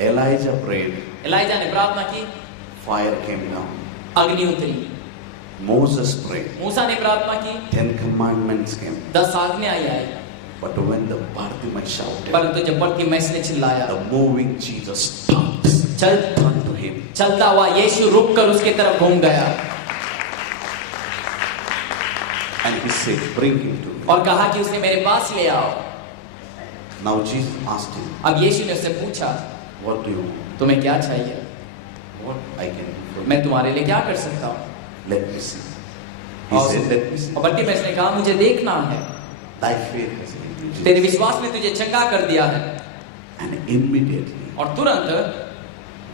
Elijah prayed. ELISA ने प्रार्थना की, Fire came down. अग्नि उतरी। Moses prayed. मूसा ने प्रार्थना की, 10 commandments came. 10 आज्ञाएं I. But when the Bartimaeus shouted, परंतु जब बरतिमाइस ने चिल्लाया, the moving Jesus stopped. Turned to him. चलता हुआ यीशु रुक कर उसके तरफ घूम गया And he said, bring him to me. और कहा कि उसे मेरे पास ले आओ। Now Jesus asked him, अब यीशु ने उससे पूछा, what do you want? तुम्हें क्या चाहिए? What I can do for you? मैं तुम्हारे लिए क्या कर सकता हूँ? Let me see. He said, let me see. और बरतिमाइस ने कहा, मुझे देखना है। Thy faith has healed you. तेरे विश्वास ने तुझे चंगा कर दिया है। And immediately और तुरंत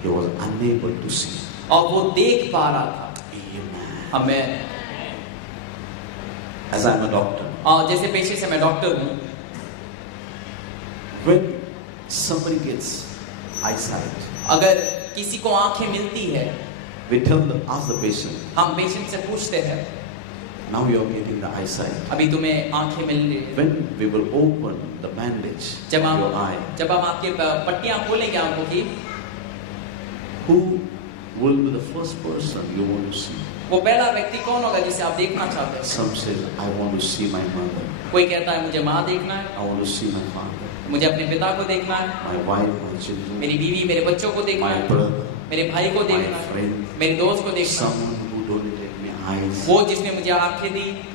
he was unable to see. और वो देख पा रहा था। Amen. अब मैं As I am a doctor, जैसे पेशे से मैं डॉक्टर हूँ, when somebody gets eyesight, अगर किसी को आंखें मिलती है, we ask the patient, हम पेशेंट से पूछते हैं, now you are getting the eyesight. अभी तुम्हें आंखें मिल रही है। When we will open the bandage जब of हम your eye, आपके पट्टियां खोलेंगे आंखों की, who will be the first person you want to see? वो पहला व्यक्ति कौन होगा जिसे आप देखना चाहते हैं? Some says, I want to see my mother. कोई कहता है मुझे माँ देखना है, I want to see my father, मुझे अपने पिता को देखना है, my wife, my children, मेरी बीवी, मेरे बच्चों को देखना my है, brother, मेरे भाई को my देखना है, friend, मेरे दोस्त को देखना है, someone who donated me eyes. वो जिसने मुझे आंखें दी।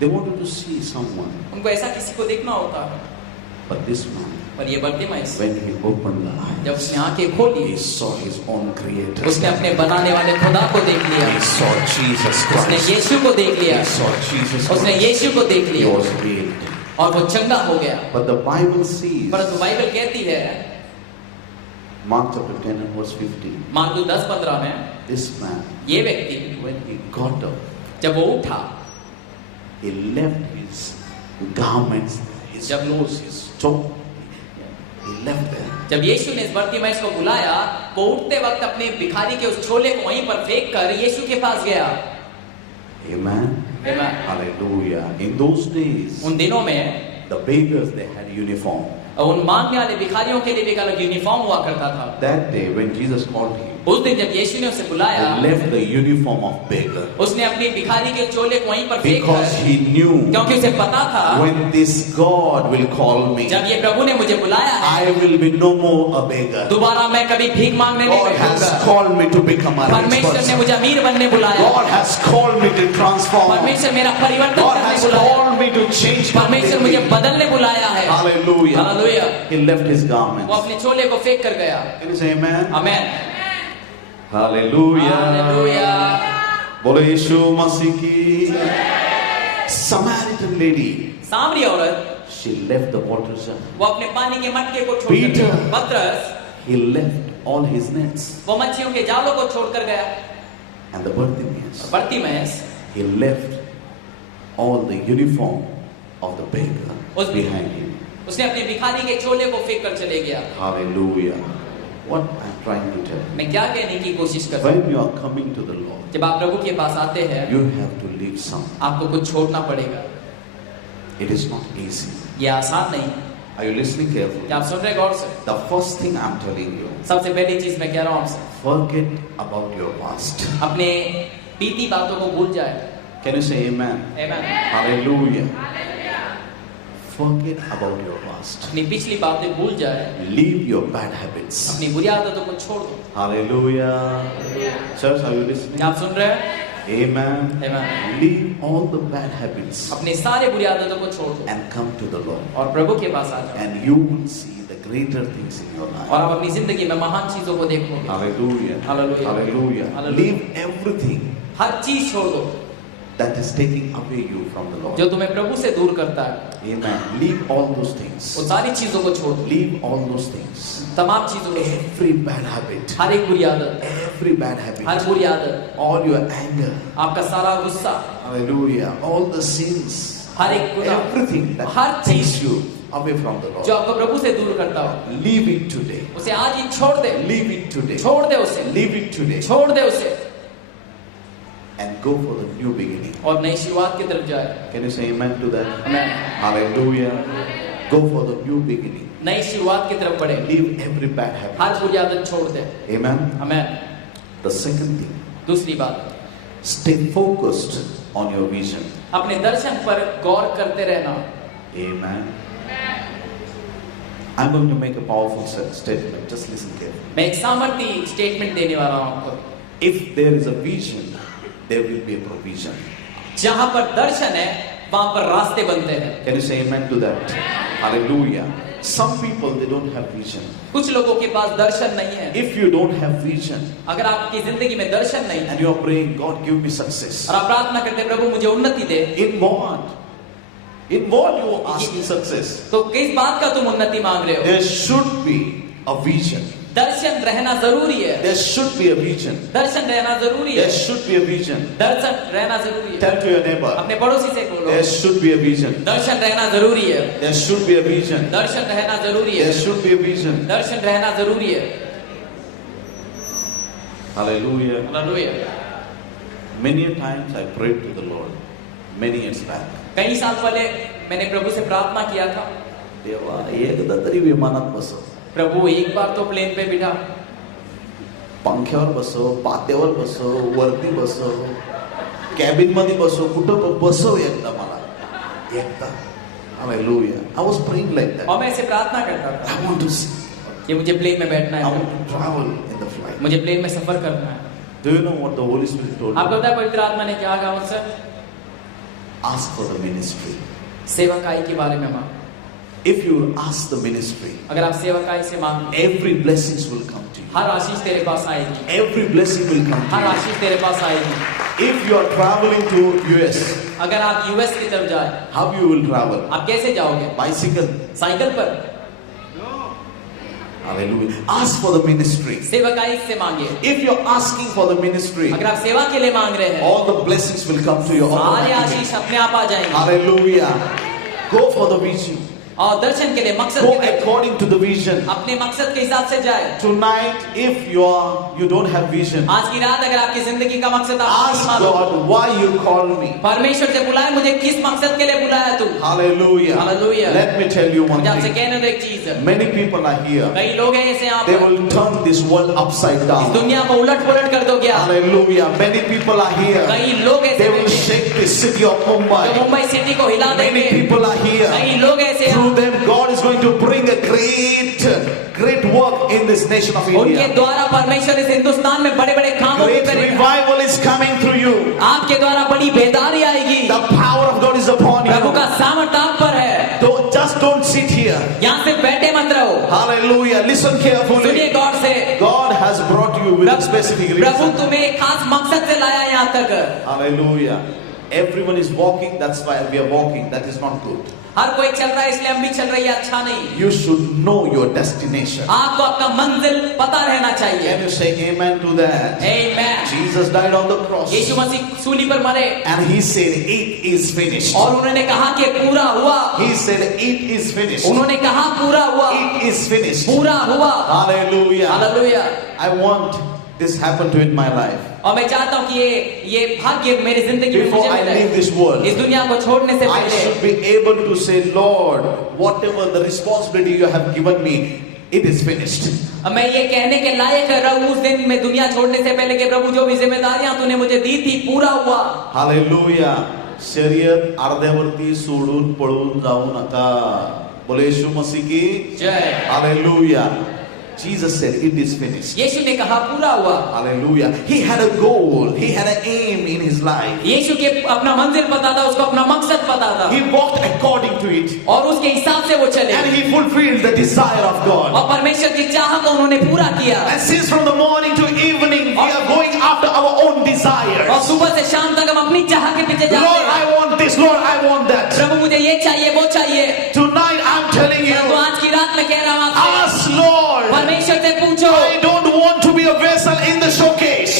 They wanted to see someone. उनको ऐसा किसी को देखना होता है। But this man, पर ये बरतिमाइस, when he opened the जब eyes, उसने आंखें खोली, he saw his own creator. उसने अपने बनाने वाले खुदा को देख लिया, He saw Jesus उसने Christ. यीशु को देख लिया, He saw Jesus उसने Christ. यीशु को देख He लिया was healed. और वो चंगा हो गया। But the Bible says, परंतु बाइबल कहती है, Mark chapter 10 and verse 15, Marcus 10:15 में, this man, ये व्यक्ति when he got up, जब वो उठा, he left his garments, his जब- clothes, his top, he left there. जब यीशु ने इस बरतिमाइस को बुलाया, वो उठते वक्त अपने भिखारी के उस छोले को वहीं पर फेंक कर यीशु के पास गया। Amen. Amen. Hallelujah. In those days, उन दिनों में the beggars, they had uniform. उन मांगने वाले भिखारियों के लिए भी एक अलग यूनिफॉर्म हुआ करता था। That day when Jesus called him, उस दिन जब यीशु ने उसे बुलाया, he left the uniform of beggar उसने अपनी भिखारी के चोले को वहीं पर फेंक because कर, he knew क्योंकि उसे पता था, when this God will call me, जब ये प्रभु ने मुझे बुलाया है, I will be no more a beggar. दोबारा मैं कभी भीख मांगने नहीं God has बैठूंगा। called me to become a rich परमेश्वर ने person. मुझे अमीर बनने बुलाया। God has called me to transform. परमेश्वर मेरा परिवर्तन God करने has बुलाया। called me to change परमेश्वर मुझे completely. बदलने बुलाया है। Hallelujah. Hallelujah. He left his garments. वो अपने चोले को फेंक कर गया। Can you say amen? Amen. Hallelujah. Hallelujah. बोलो यीशु मसीह की। Samaritan lady, सामरी औरत, she left the water jar. वो अपने पानी के मटके को छोड़ Peter. कर, पतरस, He left all his nets. वो मच्छियों के जालों को छोड़कर गया। And the Bartimaeus, बरतिमाइस, he left all the uniform of the beggar उस- behind him. उसने अपने भिखारी के चोले को फेंक कर चले गया। Hallelujah. What I'm trying to tell you, मैं क्या कहने की कोशिश कर रहा हूँ? when you are coming to the Lord, जब आप प्रभु के पास आते हैं, you have to leave some. आपको कुछ छोड़ना पड़ेगा। It is not easy. ये आसान नहीं। Are you listening carefully? क्या आप सुन रहे हैं गौर से? The first thing I'm telling you, सबसे पहली चीज मैं कह रहा हूँ आपसे, forget about your past. अपने बीती बातों को भूल जाए। Can you say amen? Amen. Hallelujah. Forget about your past. अपनी पिछली बातें भूल जाए, Leave your bad habits. अपनी बुरी आदतों को छोड़ दो। Hallelujah. Church, are you listening? क्या आप सुन रहे हैं? Amen. Amen. Leave all the bad habits अपने सारे बुरी आदतों को छोड़ दो and come to the Lord. और प्रभु के पास आ जाओ, And you will see the greater things in your और life. आप अपनी जिंदगी में महान चीजों को देखोगे। Hallelujah. Hallelujah. Hallelujah. Hallelujah. Leave everything हर चीज छोड़ दो that is taking away you from the Lord. जो तुम्हें प्रभु से दूर करता है। Amen. Leave all those things. वो सारी चीजों को छोड़ दो, Leave all those things. तमाम चीजों को छोड़ दो। Every bad habit. हर एक बुरी आदत, Every bad हर habit. बुरी आदत, All your anger. आपका सारा गुस्सा, Hallelujah. All the sins. हर एक गुनाह, Everything that हर takes चीज you away from the जो Lord. आपको प्रभु से दूर करता हो, Leave it today. उसे आज ही छोड़ दे। Leave it today. छोड़ दे उसे, Leave it today. छोड़ दे उसे And go for the new beginning. और नई शुरुआत की तरफ जाए। Can you say amen to that? Amen. Hallelujah. Go for the new beginning. नई शुरुआत की तरफ बढ़े, Leave every bad habit. हर बुरी आदत छोड़ दे। Amen. Amen. The second thing, दूसरी बात, stay focused on your vision. अपने दर्शन पर गौर करते रहना। Amen. I'm going to make a powerful statement. Just listen carefully. मैं एक सामर्थी स्टेटमेंट देने वाला हूं आपको। If there is a vision, there will be a provision. जहां पर दर्शन है, वहां पर रास्ते बनते हैं। Can you say amen to that? Hallelujah. Some people, they don't have vision. कुछ लोगों के पास दर्शन नहीं है। If you don't have vision अगर आपकी जिंदगी में दर्शन नहीं है and you are praying, God give me success. और आप प्रार्थना करते हैं, प्रभु मुझे उन्नति दे, In what? In what you are asking success? तो किस बात का तुम उन्नति मांग रहे हो? There should be a vision. दर्शन रहना जरूरी है। There should be a vision. दर्शन रहना जरूरी है। There should be a vision. दर्शन रहना जरूरी है। Tell to your neighbor. अपने पड़ोसी से बोलो, There should be a vision. दर्शन रहना जरूरी है। There should be a vision. दर्शन रहना जरूरी है। There should be a vision. दर्शन रहना जरूरी है। Hallelujah. Hallelujah. Many a times I prayed to the Lord. Many years back. कई साल पहले मैंने प्रभु से प्रार्थना किया था, देवा एकदा तरी विमानात बसव. प्रभु एक बार तो प्लेन पे बिठा, पंख्यावर बसव, पात्यावर बसव, वरती बसव, कॅबिन मध्ये बसव, कुठं बसव एकदा मला. एकदा. Hallelujah. I was praying like that. और मैं ऐसे प्रार्थना करता था I want to see. कि मुझे प्लेन में बैठना I है, want to travel in the flight. मुझे प्लेन में सफर करना है। Do you know what the Holy Spirit told आपको me? पता है पवित्र आत्मा ने क्या कहा मुझसे? Ask for the ministry. सेवकाई के बारे में मांग। If you ask the ministry, अगर आप सेवकाई से मांग, every blessings will come to you. हर आशीष तेरे पास आएगी, Every blessing will come to her you. आशीष तेरे पास आएगी। If you are traveling to US, अगर आप यूएस की तरफ जाए, how you will travel? आप कैसे जाओगे? Bicycle. साइकिल पर। Hallelujah. Ask for the ministry. सेवकाई से मांगे। If you're asking for the ministry, अगर आप सेवा के लिए मांग रहे हैं, all the blessings will come to you. सारे automatically. आशीष अपने आप आ जाएंगे। Hallelujah. Go for the vision. और दर्शन के लिए मकसद Go के लिए according to the vision. अपने मकसद के हिसाब से जाए। Tonight, if you don't have vision, आज की रात अगर आपकी जिंदगी का मकसद आपको नहीं ask मालूम, God why you called me. परमेश्वर से बुलाए, मुझे किस मकसद के लिए बुलाया तू? Hallelujah. Hallelujah. Let me tell you one मुझे आपसे thing. कहने दो एक चीज, Many people are here. कई लोग हैं ऐसे यहाँ They पर, will turn this world upside इस down. दुनिया को उलट पुलट कर दो क्या? Hallelujah. Many people are here. कई लोग ऐसे They will बैठे, shake the city of जो Mumbai. मुंबई सिटी को हिला Many देंगे। people are here. कई लोग ऐसे हैं, Through them, God is going to bring a great work in this nation of उनके India. द्वारा परमेश्वर इस हिंदुस्तान में बड़े बड़े कामों को Great करेगा। revival is coming through you. आपके द्वारा बड़ी बेदारी आएगी, The power of God is upon Prabhu you. का सामर्थ आप पर है। Just don't sit here. यहाँ से बैठे मत रहो, Hallelujah. Listen सुनिए carefully. गौर से। God has brought you with a specific Prabhu reason. तुम्हें एक खास मकसद से लाया यहाँ तक। Hallelujah. Everyone is walking, that's why we are walking. That is not good. हर कोई चल रहा है इसलिए हम भी चल रही है, अच्छा नहीं। You should know your destination. आपको आपका मंजिल पता रहना चाहिए। Can you say amen to that? Amen। Jesus died on the cross. यीशु मसीह सूली पर मरे And he said, it is finished. और उन्होंने कहा कि पूरा हुआ। He said, it is finished. उन्होंने कहा पूरा हुआ, It is finished. पूरा हुआ। Hallelujah. Hallelujah. I want this happen to in my life. और मैं चाहता हूँ कि ये भाग्य मेरी जिंदगी में Before मुझे I मिले। leave this world, इस दुनिया को छोड़ने से I पहले should be able to say, Lord, whatever the responsibility you have given me, it is finished. मैं ये कहने के लायक रहूं उस दिन में दुनिया छोड़ने से पहले कि प्रभु जो भी जिम्मेदारियां तूने मुझे दी थी पूरा हुआ। Hallelujah. शरीयत अर्ध्यावरती सोडून पळून जाऊ नका. बोले यीशु मसीह की जय। Hallelujah. Jesus said, it is finished. यीशु ने कहा पूरा हुआ। Hallelujah. He had a goal. He had an aim in his life. यीशु के अपना मंजिल पता था, उसको अपना मकसद पता था He walked according to it. और उसके हिसाब से वो चले And he fulfilled the desire of God. और परमेश्वर की चाह को उन्होंने पूरा किया। And since from the morning to evening, we are going after our own desires. और सुबह से शाम तक हम अपनी चाह के पीछे जाते Lord, हैं। I want this. Lord, I want that. प्रभु मुझे ये चाहिए, वो चाहिए। Tonight, I'm telling तो you, आज की रात में कह रहा हूँ आपसे, ask Lord. परमेश्वर से पूछो I don't want to be a vessel in the showcase.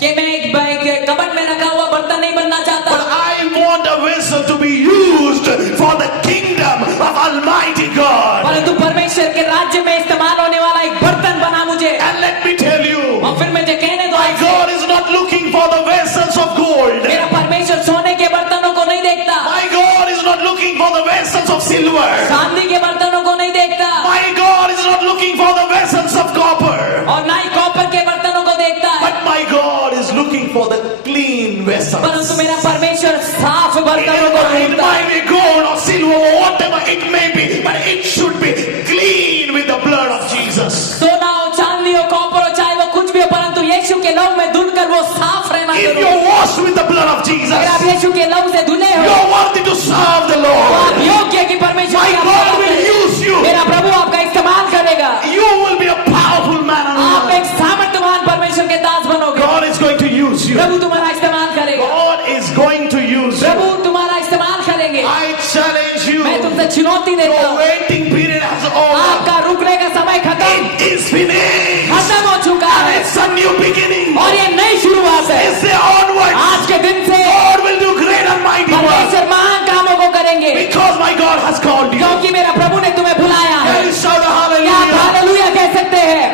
कि मैं एक कबर्ड में रखा हुआ बर्तन नहीं बनना चाहता, But I want a vessel to be used for the kingdom of Almighty God. परंतु परमेश्वर के राज्य में इस्तेमाल होने वाला एक बर्तन बना मुझे। And let me tell you, और फिर मुझे कहने दो, my God is not looking for the vessels of gold. मेरा परमेश्वर सोने के बर्तनों को नहीं देखता, My God is not looking for the vessels of of silver. चांदी के बर्तनों को नहीं देखता, My God is not looking for the vessels of copper. और ना ही कॉपर के बर्तनों को देखता है, But my God is looking for the clean vessels. परंतु मेरा परमेश्वर साफ बर्तनों को It ढूंढता है। might be gold or silver or whatever it may be, but it should be clean with the blood of Jesus. सोना हो, चांदी हो, कॉपर हो, चाहे वो कुछ भी हो, परंतु यीशु के लहू में धुलकर वो साफ रहना If जरूरी है। you're washed with the blood of Jesus, अगर आप यीशु के लहू से धुले हो, you're worthy to serve the तो आप Lord. योग्य है कि परमेश्वर My की God आप will सेवा use you. करें। मेरा प्रभु आपका इस्तेमाल करेगा, You will be a powerful man and आप woman. एक सामर्थ्यवान परमेश्वर के दास बनोगे। God is going to use you. प्रभु तुम्हारा इस्तेमाल करेगा, God is going to use you. प्रभु तुम्हारा इस्तेमाल करेंगे। I challenge you. मैं तुमसे चुनौती देता Your हूँ, waiting period has over. आपका रुकने का समय खत्म It is finished. खत्म हो चुका And है it's a new beginning. और ये नई शुरुआत है। It's the onward. आज के दिन से God will do great and mighty works. परमेश्वर महान कामों को करेंगे, Because my God has called you. क्योंकि मेरा प्रभु ने तुम्हें बुलाया है। Can you shout a क्या आप hallelujah? हालेलुया कह सकते हैं?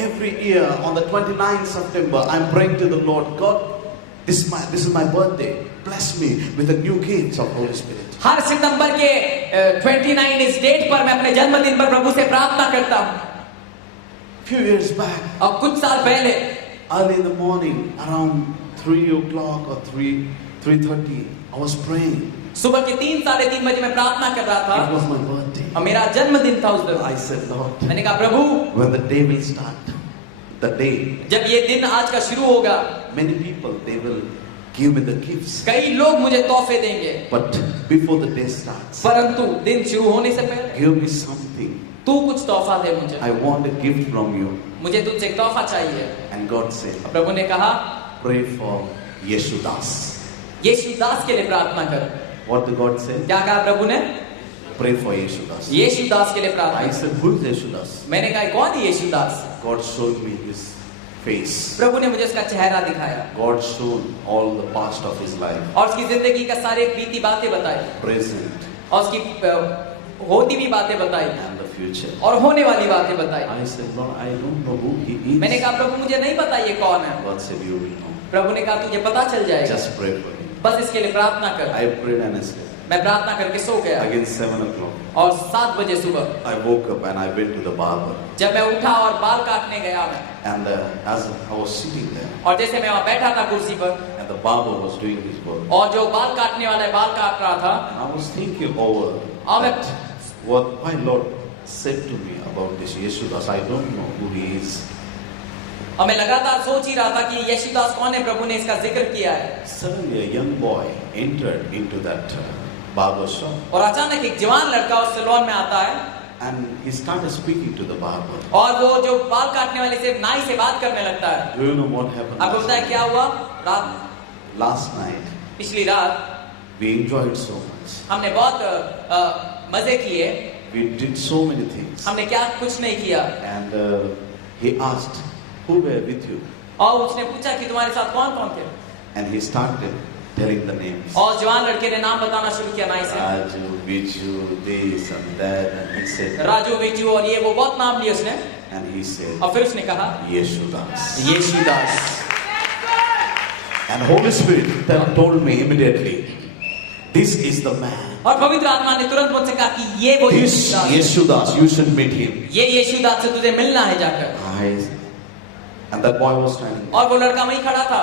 Every year on the 29th September, I'm praying to the Lord, God, this is my birthday. Bless me with the new gifts of Holy Spirit. हर सितंबर के 29 इस date पर मैं अपने जन्मदिन पर प्रभु से प्रार्थना करता हूँ। Few years back, और कुछ साल पहले early in the morning, around 3 o'clock or 3:30, I was praying. सुबह के 3-3:30 बजे मैं प्रार्थना कर रहा It था was my birthday. और मेरा जन्मदिन था उस दिन। I said, Lord, मैंने कहा प्रभु, when the day will start, the day, जब ये दिन आज का शुरू होगा, many people, they will give me the gifts. कई लोग मुझे तोहफे देंगे, But before the day starts, परंतु दिन शुरू होने से पहले give me something. तू कुछ तोहफा दे मुझे, I want a gift from you. मुझे तुझसे एक तोहफा चाहिए। And God said, प्रभु ने कहा pray for Yeshudas. यीशुदास के लिए प्रार्थना कर। What did God say? क्या कहा प्रभु ने? Pray for Yeshudas. यीशुदास के लिए प्रार्थना I कर। said, who is Yeshudas? मैंने कहा कौन है यीशुदास? God showed me his face. प्रभु ने मुझे उसका चेहरा दिखाया God showed all the past of his life, और उसकी जिंदगी का सारे बीती बातें बताई present और उसकी होती भी बातें बताई and the future. और होने वाली बातें बताई। I said, Lord, I don't know who he is. मैंने कहा प्रभु मुझे नहीं पता ये कौन है। God said, you will know. प्रभु ने कहा तुझे पता चल जाएगा, Just pray for him. बस इसके लिए प्रार्थना कर। I prayed and I slept. मैं प्रार्थना करके सो गया Again 7 o'clock. और 7 बजे सुबह I woke up and I went to the barber. जब मैं उठा और बाल काटने गया मैं, And as I was sitting there, और जैसे मैं वहां बैठा था कुर्सी पर and the barber was doing his work, और जो बाल काटने वाला है बाल काट रहा था, and I was thinking over और मैं that what my Lord said to me about this Yeshudas. I don't know who he is. और मैं लगातार सोच ही रहा था कि यीशुदास कौन है। प्रभु ने इसका जिक्र किया है Suddenly, a young boy entered into that barber shop, और अचानक एक जवान लड़का उस सैलून में आता है and he started speaking to the barber. और वो जो बाल काटने वाले से नाई से बात करने लगता है। Do you know what happened? आपको पता है क्या हुआ? Last night, पिछली रात we enjoyed so much. हमने बहुत मजे किए, We did so many things. हमने क्या कुछ नहीं किया। And he asked, who were with you? और उसने पूछा कि तुम्हारे साथ कौन कौन थे, And he started telling the names. और जवान लड़के ने नाम बताना शुरू किया नाई से। Raju, Viju, this and that. And he said, Raju, Viju और ये वो बहुत नाम लिए उसने, and he said, और फिर उसने कहा Yeshudas. यीशुदास। And Holy Spirit then told me immediately, this is the man. और पवित्र आत्मा ने तुरंत मुझसे कहा कि ये वो This यीशुदास है। Yeshudas, you should meet him. ये यीशुदास से तुझे मिलना है जाकर। And that boy was standing. और वो लड़का वहीं खड़ा था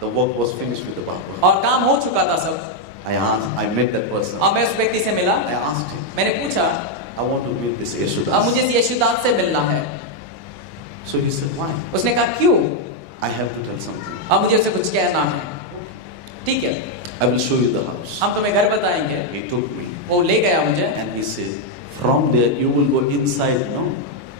The work was finished with the barber. और काम हो चुका था सब। I met that person. और मैं उस व्यक्ति से मिला, I asked him, मैंने पूछा I want to meet this अब Yeshudas. मुझे इस यीशुदास से मिलना है। So he said, why? उसने कहा क्यों? I have to tell something. अब मुझे उसे कुछ कहना है। ठीक है, I will show you the house. हम तुम्हें घर बताएंगे। He took me. वो ले गया मुझे And he said, from there you will go inside, no?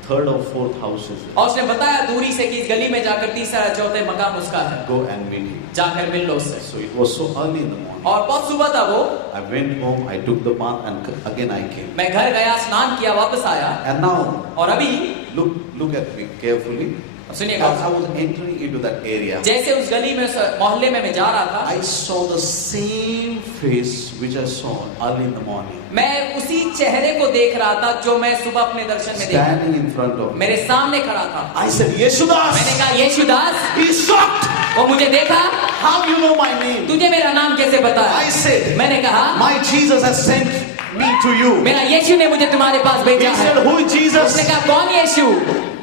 Third or fourth houses. और उसने बताया दूरी से कि इस गली में जाकर तीसरा चौथे मकाम उसका है, Go and meet him. जाकर मिल लो उससे। So it was so early in the morning. और बहुत सुबह था वो। I went home, I took the bath, and again I came. मैं घर गया, स्नान किया, वापस आया And now, और अभी look at me carefully. सुनिएगा, as I was entering into that area, जैसे उस गली में, उस मोहल्ले में मैं जा रहा था, I saw the same face which I saw early in the morning, मैं उसी चेहरे को देख रहा था जो मैं सुबह अपने दर्शन में देखा, standing in front of me. मेरे सामने खड़ा था। I said, Yeshudas! मैंने कहा यीशुदास। He shocked. वो मुझे देखा, How you know my name? तुझे मेरा नाम कैसे पता I है? said, मैंने कहा my Jesus has sent me to you. मेरा यीशु ने मुझे तुम्हारे पास भेजा He है। said, who is Jesus? उसने कहा कौन यीशु?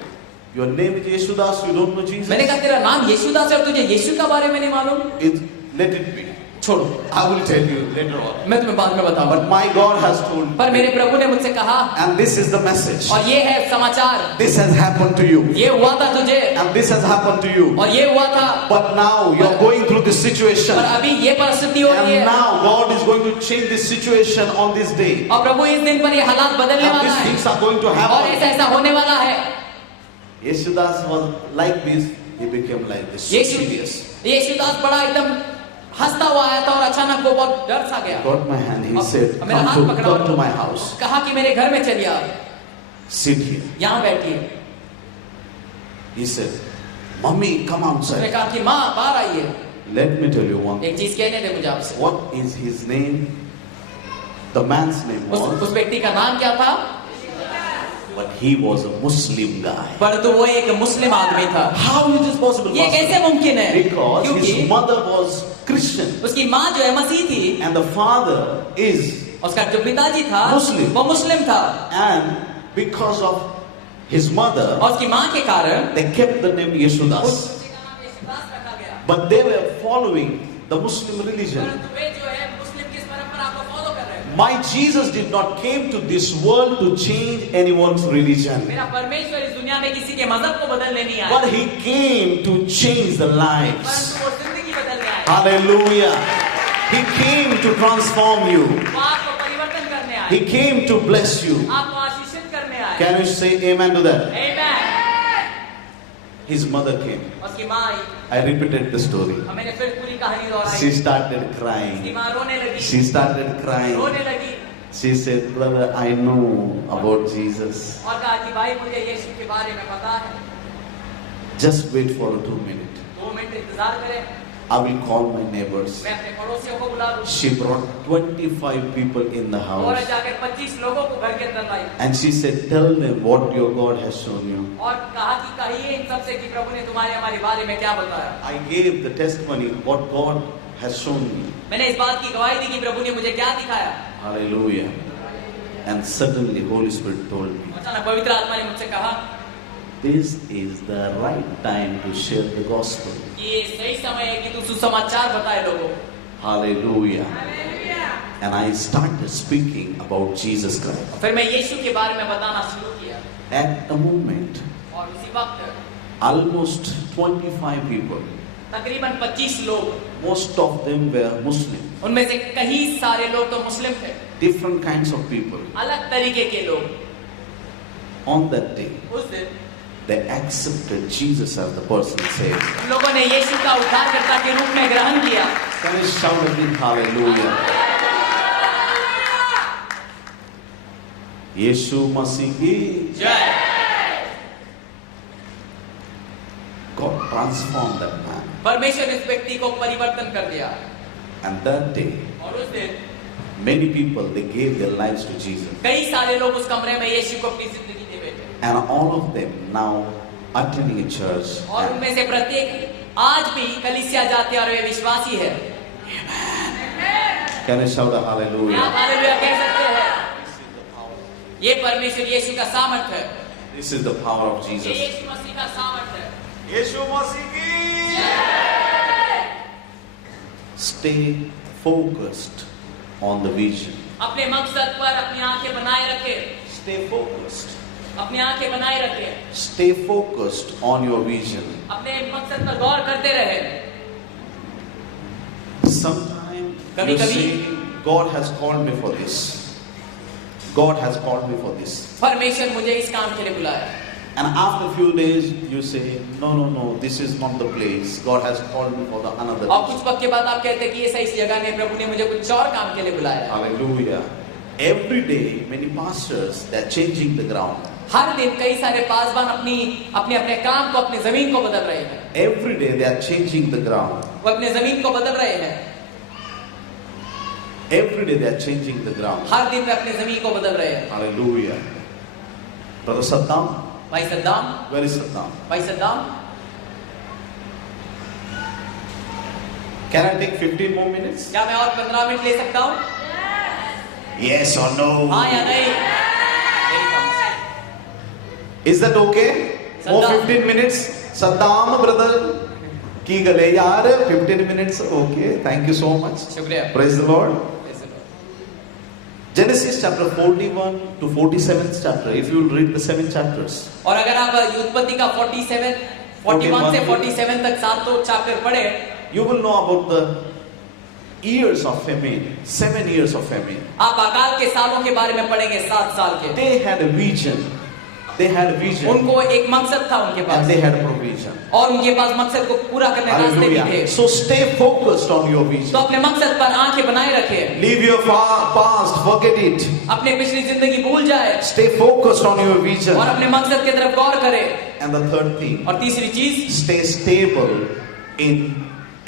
Your name is Yeshudas, you don't know Jesus? मैंने कहा तेरा नाम यीशुदास है और तुझे यीशु के बारे में नहीं मालूम? Let it be. छोड़ो, I will tell you later on. मैं तुम्हें बाद में बताऊंगा। But my God has told me. पर मेरे प्रभु ने मुझसे कहा, And this is the message. और ये है समाचार, This has happened to you. ये हुआ था तुझे And this has happened to you. और ये हुआ था, But now you're going through this situation. पर अभी ये परिस्थिति हो रही And है now God is going to change this situation on this day. और प्रभु इस दिन पर ये हालात बदलने And वाला these है things are going to और happen. ऐसा होने वाला है। Yeshudas was like this. He became like this. So serious. यीशुदास बड़ा एकदम हंसता हुआ आया था और अचानक वो बहुत डर सा गया। Got my hand. He said, मेरा हाथ पकड़ा come to और my house. कहा कि मेरे घर में चलिए आप, Sit here. यहाँ बैठिए। He said, Mummy, come उसने outside. कहा कि माँ बाहर आइए, Let me tell you one thing. एक चीज कहने दे मुझे आपसे। What is his name? The man's name उस was, व्यक्ति का नाम क्या था? but he was a Muslim guy. परंतु वो एक मुस्लिम आदमी था। How is this possible? ये कैसे मुमकिन है? Because क्योंकि his mother was Christian उसकी माँ जो है मसीह थी, and the father is, उसका जो पिताजी था मुस्लिम। वो मुस्लिम था and because of his mother, और उसकी माँ के कारण they kept the name Yeshudas. उस बच्चे का नाम यीशुदास रखा गया। But they were following the Muslim religion. परंतु वे जो है मुस्लिम की इस परंपरा को फॉलो कर रहे हैं। My Jesus did not came to this world to change anyone's religion, मेरा परमेश्वर इस दुनिया में किसी के मजहब को बदलने नहीं आया, but he came to change the lives. परंतु वो जिंदगी बदलने आया। Hallelujah. He came to transform you. वो आपको परिवर्तन करने आया, He came to bless you. आपको आशीषित करने आया। Can you say amen to that? Amen। His mother came. उसकी माँ आई, I repeated the story. और मैंने फिर पूरी कहानी दोहराई। She started उसकी crying. माँ रोने लगी, She started crying. रोने लगी She said, brother, I know about Jesus. और कहा कि भाई मुझे यीशु के बारे में पता है, Just wait for 2 minutes. 2 minute इंतजार करें, I will call my neighbors. मैं अपने पड़ोसियों को बुला लूं। She brought 25 people in the और house. जाकर 25 लोगों को घर के अंदर लाई And she said, tell them what your God has shown you. और कहा कि कहिए इन सबसे कि प्रभु ने तुम्हारे हमारे बारे में क्या बताया। I gave the testimony what God has shown me. मैंने इस बात की गवाही दी कि प्रभु ने मुझे क्या दिखाया। Hallelujah. And suddenly Holy Spirit told me, अचानक पवित्र आत्मा ने मुझसे कहा this is the right time to share the gospel. कि ये सही समय है कि तू सुसमाचार बताए लोगों को। Hallelujah. And I started speaking about Jesus Christ. फिर मैं यीशु के बारे में बताना शुरू किया At a moment, और उसी वक्त almost 25 people, तकरीबन 25 लोग, most of them were Muslim, उनमें से कई सारे लोग तो मुस्लिम थे, different kinds of people. अलग तरीके के लोग। On that day, उस दिन they accepted Jesus as the personal Savior. उन लोगों ने यीशु का उद्धारकर्ता के रूप में ग्रहण किया। Can you shout again, hallelujah? यीशु मसीह की जय। God transformed that man. परमेश्वर इस व्यक्ति को परिवर्तन कर दिया And that day, और उस दिन many people, they gave their lives to Jesus. कई सारे लोग उस कमरे में यीशु को अपनी जिंदगी दे बैठे And all of them now attending a church. और And उनमें से प्रत्येक आज भी कलीसिया जाते हैं और वे विश्वासी है। can you shout a आप hallelujah? हालेलुया कह सकते हैं। ये परमेश्वर यीशु का सामर्थ है, This is the power of ये Jesus. यीशु मसीह का सामर्थ है। यीशु मसीह की Stay focused on the vision. अपने मकसद पर अपनी आंखें बनाए रखें, Stay focused. अपनी आंखें बनाए रखें, Stay focused on your vision. अपने मकसद पर गौर करते रहे। Sometimes you कभी-कभी- say, God has called me for this. God has called me for this. परमेश्वर मुझे इस काम के लिए बुलाया, And after a few days, you say, no, this is not the place. God has called me for the another और place. कुछ वक्त के बाद आप कहते हैं कि ये सही जगह नहीं, प्रभु ने मुझे कुछ और काम के लिए बुलाया है। Hallelujah. Every day, many pastors, they're changing the ground. हर दिन कई सारे पासवान अपने अपने काम को, अपनी जमीन को बदल रहे हैं। Every day they are changing the ground. वो अपने जमीन को बदल रहे हैं। Every day they are changing the ground. हर दिन वे अपनी जमीन को बदल रहे हैं। Hallelujah. Brother Saddam, भाई सद्दाम, where is Saddam? भाई Saddam, Can I take 15 more minutes? क्या मैं और 15 मिनट ले सकता हूँ? Yes or no? हाँ या नहीं? Is that okay? More Saddam. 15 minutes? Saddam brother. की गले यार 15 minutes. Okay. Thank you so much. शुक्रिया। Praise the Lord. Genesis chapter 41 to 47th chapter. If you will read the 7 chapters. और अगर आप उत्पत्ति का 41 से 47 तक 7 चैप्टर पढ़े, You will know about the years of famine. 7 years of famine. आप अकाल के सालों के बारे में पढ़ेंगे, 7 साल के। They had a vision. They had a vision. उनको एक मकसद था उनके पास, And they had provision. और उनके पास मकसद को पूरा करने के रास्ते भी थे। Hallelujah. So stay focused on your तो vision. अपने मकसद पर आंखें बनाए रखें। Leave your past, forget it. अपने पिछली जिंदगी भूल जाए Stay focused on your vision. और अपने मकसद की तरफ गौर करे। And the third thing, और तीसरी चीज, stay stable in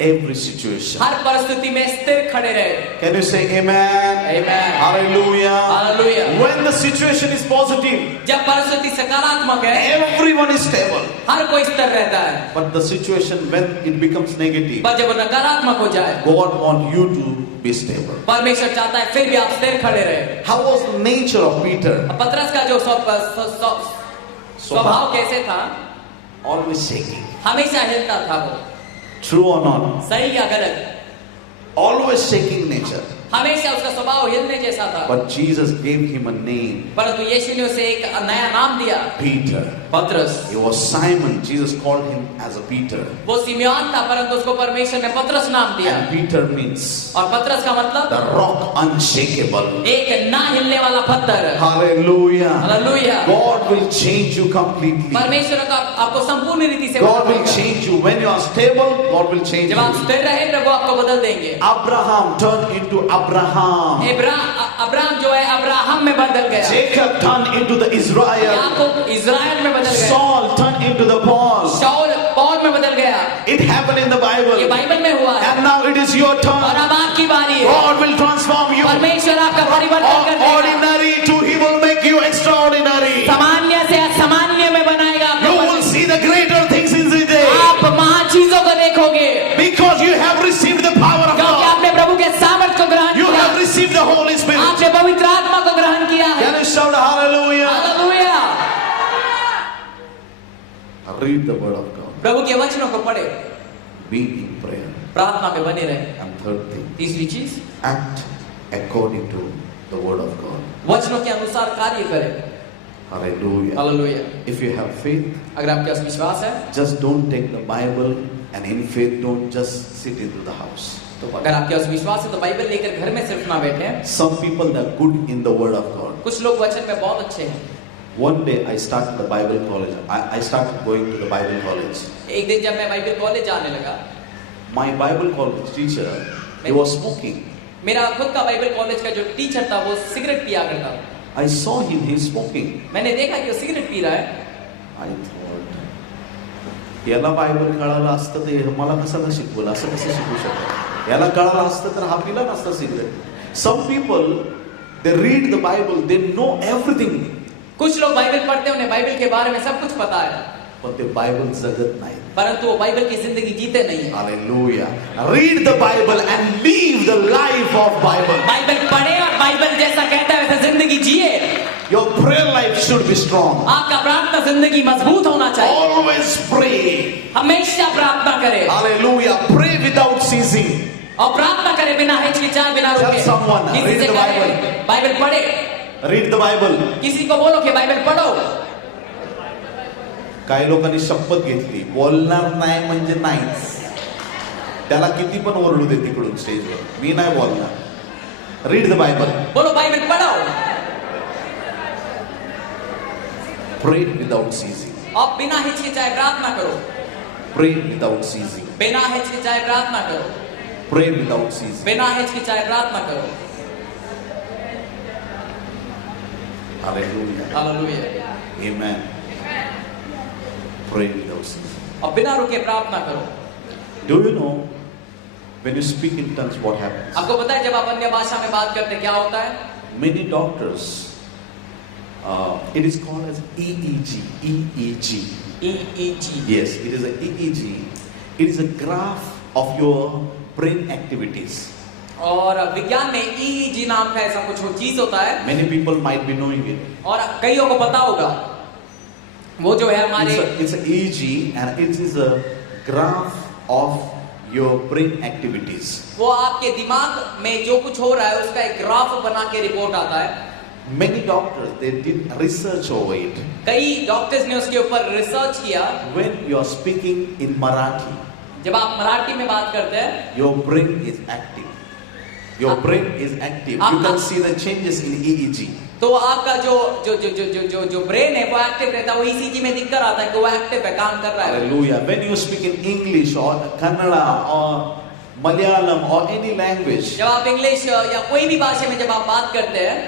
every situation. हर परिस्थिति में स्थिर खड़े रहे। Can you say amen? Amen. Hallelujah. Hallelujah. When the situation is positive, जब परिस्थिति सकारात्मक है, everyone is stable. हर कोई स्थिर रहता है। But the situation when it becomes negative, पर जब वो नकारात्मक हो जाए, God wants you to be stable. परमेश्वर चाहता है फिर भी आप स्थिर खड़े रहे। How was the nature of Peter? पतरस का जो स्वभाव कैसे था? Always shaking. हमेशा हिलता था वो। True or not? सही या गलत? Always shaking nature. हमेशा उसका स्वभाव हिलने जैसा था। But Jesus गave him a name. परंतु यीशु ने उसे एक नया नाम दिया, Peter. पतरस। He was Simon. Jesus called him as a Peter. वो सिमियोन था, परंतु उसको परमेश्वर ने पतरस नाम दिया। And Peter means और पतरस का मतलब the rock unshakable. एक ना हिलने वाला पत्थर। Hallelujah. Hallelujah. God will change you completely. परमेश्वर का आपको संपूर्ण रीति से God will बदलेगा। change you. When you are stable, God will change जब आप you. स्थिर रहे, प्रभु आपको बदल देंगे। Abraham turned into Abraham. Abraham जो है अब्राहम में बदल गया। Jacob turned into the Israel. Yakub Israel में बदल गया। Saul turned into the Paul. शाऊल पौल में बदल गया। It happened in the Bible. ये बाइबल में हुआ है। And now it is your और turn. अब आपकी बारी है। God will transform you. परमेश्वर आपका परिवर्तन कर देगा। Ordinary to He will make you extraordinary. सामान्य से असामान्य में बनाएगा आपको। You will see the greater things in this day. आप महान चीजों को देखोगे। Because you have received the power of क्योंकि God. आपने प्रभु के सामर्थ को ग्रहण You किया। have received the Holy Spirit. आपने पवित्र आत्मा को ग्रहण किया है। Can you shout hallelujah? Hallelujah. Read the word of God. प्रभु के वचनों को पढ़े, Be in prayer. प्रार्थना में बने रहे। And third thing, तीसरी चीज, act according to the word of God. वचनों के अनुसार कार्य करें। Hallelujah. Hallelujah. If you have faith, अगर आपके पास विश्वास है, just don't take the Bible and in faith don't just sit into the house. तो अगर आपके पास विश्वास है तो बाइबल लेकर घर में सिर्फ ना बैठे। Some people that are good in the word of God. कुछ लोग वचन में बहुत अच्छे हैं। One day I started the Bible college. I started going to the Bible college. एक दिन जब मैं बाइबल कॉलेज जाने लगा, My Bible college teacher, he was smoking. मेरा खुद का बाइबल कॉलेज का जो टीचर था वो सिगरेट पिया करता था। I saw him, he's smoking. मैंने देखा कि वो सिगरेट पी रहा है। I thought, याला बायबल कळालं असतं तर मला कसं शिकवलं, असं कसं शिकवू शकतो? याला कळालं असतं तर हा पिला नसता cigarette. Some people, they read the Bible, they know everything. कुछ लोग बाइबल पढ़ते हैं, उन्हें बाइबल के बारे में सब कुछ पता है, But the Bible जगत नाही. परंतु वो बाइबल की जिंदगी जीते नहीं। Hallelujah. Read the Bible and live the life of Bible. Bible पढ़े और बाइबल जैसा कहता है वैसा जिंदगी जिए। Your prayer life should be strong. आपका प्रार्थना जिंदगी मजबूत होना चाहिए। Always pray. हमेशा प्रार्थना करें। Hallelujah. Pray without ceasing. और प्रार्थना करें बिना हिचकिचाए, बिना रुके। Tell someone, किसी read से the कहें, Bible. बाइबल पढ़े। Read the Bible. किसी को बोलो कि बाइबल पढ़ो। काही लोकांनी शपथ घेतली, बोलणार नाही म्हणजे नाहीच. त्याला किती पण ओरडू दे तिकडून स्टेजवर, मी नाही बोलणार. Read the Bible. बोलो बाइबल पढ़ो। Pray without ceasing. और बिना हिचकिचाए प्रार्थना करो। Pray without ceasing. बिना हिचकिचाए प्रार्थना करो। Pray without ceasing. बिना हिचकिचाए प्रार्थना करो। Hallelujah. Hallelujah. Amen. Pray without ceasing. और बिना रुके प्रार्थना करो। Do you know when you speak in tongues what happens? आपको पता है जब आप अन्य भाषा में बात करते क्या होता है? Many doctors, it is called as EEG. EEG. EEG. Yes, it is a EEG. It is a graph of your brain activities. और विज्ञान में EEG नाम का ऐसा कुछ चीज होता है। Many people might be knowing it. और कईयों को पता होगा। वो जो है हमारे It's a EEG and it is a graph of your brain activities. वो आपके दिमाग में जो कुछ हो रहा है उसका एक ग्राफ बना के रिपोर्ट आता है। Many doctors, they did research over it. कई डॉक्टर्स ने उसके ऊपर रिसर्च किया। When you are speaking in Marathi, जब आप मराठी में बात करते हैं, your brain is active. Your brain is active. You can see the changes in EEG. तो आपका जो ब्रेन है वो एक्टिव रहता है। वो ECG में दिख कर आता है कि वो एक्टिव है, काम कर रहा है। Hallelujah. When you speak in English or Kannada or Malayalam or any language, जब आप इंग्लिश या कोई भी भाषा में जब आप बात करते हैं,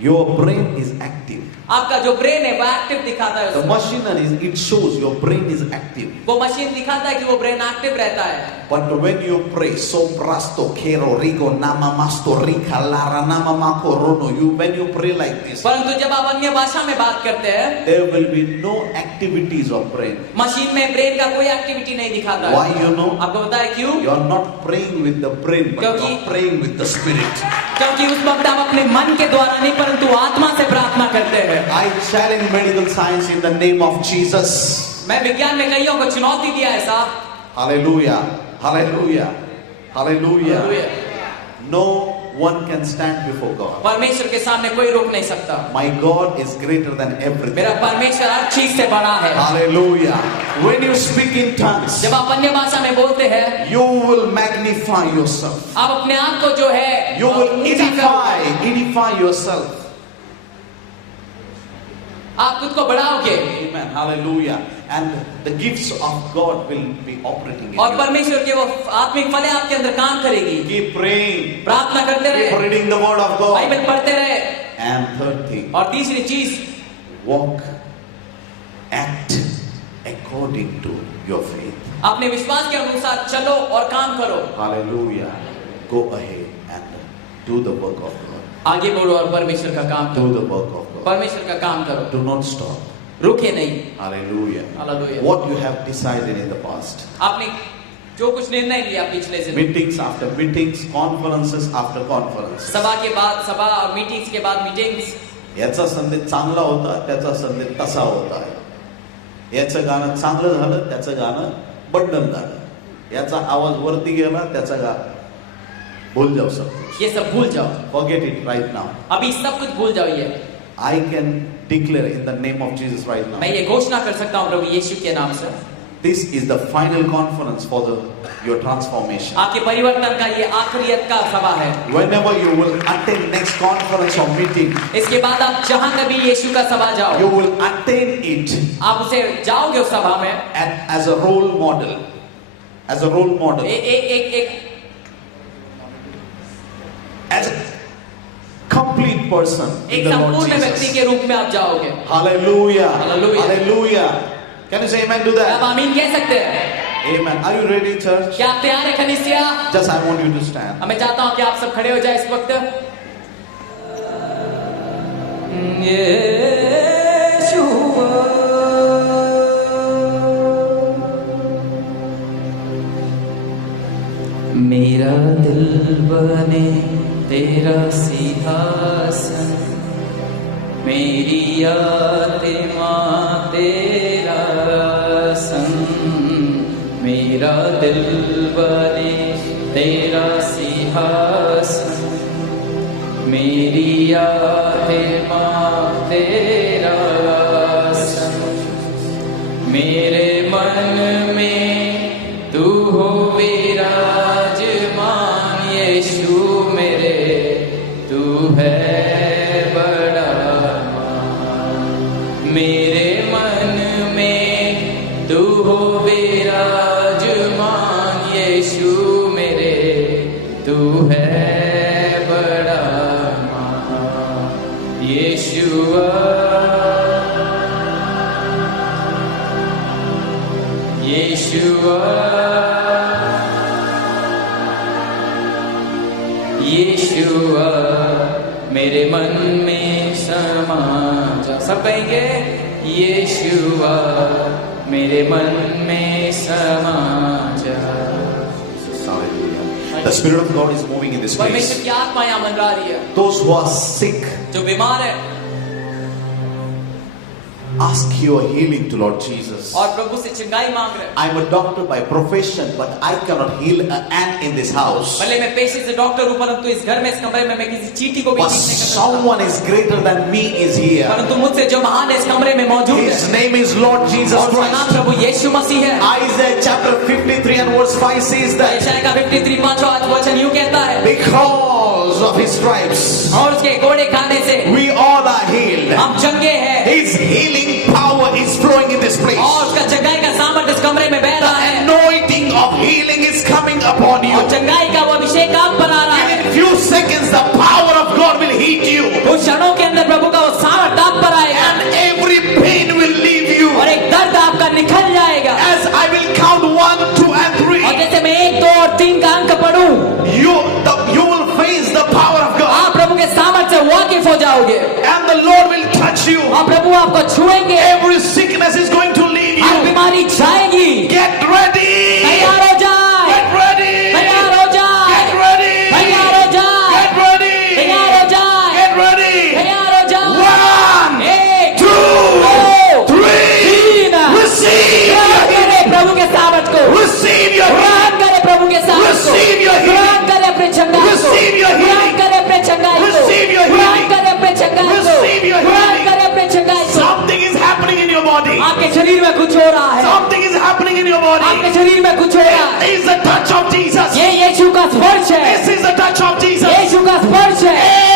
your brain is active. आपका जो ब्रेन है वो एक्टिव दिखाता है। The machinery, it shows your brain is active. वो मशीन दिखाता है कि वो ब्रेन एक्टिव रहता है। But when you pray, so prasto, kero, rigo, nama masto, rika, lara, nama mako, rono, when you pray like this, परंतु जब आप अन्य भाषा में बात करते हैं, there will be no activities of brain. Machine में ब्रेन का कोई एक्टिविटी नहीं दिखाता है। Why you know? आपको पता है क्यों? You are not praying with the brain, but you are praying with the spirit. क्योंकि उस वक्त आप अपने मन के द्वारा नहीं परंतु आत्मा से प्रार्थना करते हैं। I challenge medical science in the name of Jesus. मैं विज्ञान में कईयों को चुनौती दिया है साहब। Hallelujah. Hallelujah. Hallelujah. Hallelujah. No one can stand before God. परमेश्वर के सामने कोई रोक नहीं सकता। My God is greater than everything. मेरा परमेश्वर हर चीज से बड़ा है। Hallelujah. When you speak in tongues, जब आप अन्य भाषा में बोलते हैं, you will magnify yourself. आप अपने आप को जो है You will edify yourself. आप खुद को बढ़ाओगे। Amen. Hallelujah. And the gifts of God will be operating in और you. परमेश्वर के वो आत्मिक फलें आपके अंदर काम करेगी। Keep praying. प्रार्थना करते Keep रहे, reading the word of God. Bible पढ़ते रहे। And third thing, और तीसरी चीज, walk, act according to your faith. अपने विश्वास के अनुसार चलो और काम करो। Hallelujah. Go ahead and do the work of God. आगे बढ़ो और परमेश्वर का काम Do करो। the work of God. परमेश्वर का काम करो, Do not stop. रुके नहीं। Hallelujah. Hallelujah. What you have decided in the past. आपने जो कुछ निर्णय लिया पिछले दिन, Meetings after meetings, conferences after conferences. सभा के बाद सभा और मीटिंग्स के बाद मीटिंग्स, याचा संदेश चांगला होता, त्याचा संदेश तसा होता आहे. याचं गाणं चांगलं झालं, त्याचं गाणं बंडल झालं. याचा आवाज वरती गेला, त्याचा गाणं भूल जाओ सब कुछ. ये सब भूल जाओ। Forget it right now. अभी सब कुछ भूल जाओ। ये I can declare in the name of Jesus right now. मैं ये घोषणा कर सकता हूँ प्रभु यीशु के नाम से, This is the final conference for your transformation. आपके परिवर्तन का ये आखिरियत का सभा है। Whenever you will attend next conference or meeting, इसके बाद आप जहां कभी यीशु का सभा जाओ, you will attend it आप उसे जाओगे उस सभा में as a role model. As a role model. एक As a complete person in एक the Lord संपूर्ण व्यक्ति Jesus. के रूप में आप जाओगे। Hallelujah. Hallelujah. Hallelujah. Can you say amen to आप that? आमीन कह सकते हैं? Amen. Are you ready, church? क्या आप तैयार है कलीसिया? Just I want you to stand. मैं चाहता हूं कि आप सब खड़े हो जाए इस वक्त। मेरा दिल बने तेरा सिंहासन, मेरी आत्मा तेरा संग। मेरा दिल बने तेरा सिंहासन, मेरी आत्मा तेरा संग। मेरे मन में तू हो विराजमान, यीशु मेरे तू है बड़ा महान। मेरे मन में तू हो विराजमान, यीशु मेरे तू है बड़ा महान। यीशुआ यीशुआ यीशुआ मेरे मन में समा जा। सब कहेंगे यीशुआ मेरे मन में समा जा। The Spirit of God is moving in this place. परमेश्वर की आत्मा यहाँ मंडरा रही है। Those who are sick, जो बीमार है, ask your healing to Lord Jesus. और प्रभु से चंगाई मांग रहे हैं। I'm a doctor by profession, but I cannot heal an ant in this house. भले मैं पेशे से डॉक्टर हूँ, परंतु इस घर में, इस कमरे में मैं किसी चींटी को भी But ठीक नहीं कर सकता। someone is greater than me is here. परंतु मुझसे जो महान है इस कमरे में मौजूद है, His name is Lord Jesus और उसका नाम Christ. प्रभु यीशु मसीह है। Isaiah chapter 53 and verse 5 says that यशायाह का 53 5वां वचन यूं कहता है, because of his stripes और उसके घोड़े खाने से we all are healed. हम चंगे हैं, His healing power is flowing in this place. और उसका चंगाई का सामर्थ इस कमरे में बह The रहा है, anointing of healing is coming upon you. और चंगाई का वो अभिषेक आप पर आ रहा है। In few seconds the power of God will hit you. कुछ क्षणों के अंदर प्रभु का वो सामर्थ आप पर आएगा, And every pain will leave you. और एक दर्द आपका निकल जाएगा। As I will count 1, 2 and 3. और जैसे मैं 1 2 और 3 का अंक पढ़ूं, You will face the power of God. आप प्रभु के सामर्थ से वाकिफ हो जाओगे, And the Lord will touch you. और प्रभु आपको छुएंगे, Every sickness is going to leave her you. बीमारी जाएगी। Get ready. तैयार हो जाए, Get ready. तैयार हो जाए, Get ready. तैयार हो जाए, Get ready. तैयार हो जाए, Get ready. तैयार हो जाए। 1, 1 2, 2 3. 3 Receive your ग्रहण healing. करे प्रभु के सामर्थ को, Receive your healing. ग्रहण करे प्रभु के सामर्थ को, Receive your healing. ग्रहण करे अपने चंगाई को, Receive your healing. ग्रहण करे अपने चंगाई को, Receive your ग्रहण healing. करे अपने चंगाई को, Receive your ग्रहण healing. करे अपने चंगाई को। Something is happening in your body. आपके शरीर में कुछ हो रहा है, Something is happening in your आपके body. शरीर में कुछ हो रहा है। It is the touch of Jesus. ये यीशु का स्पर्श है, This is the touch of Jesus. यीशु का स्पर्श है।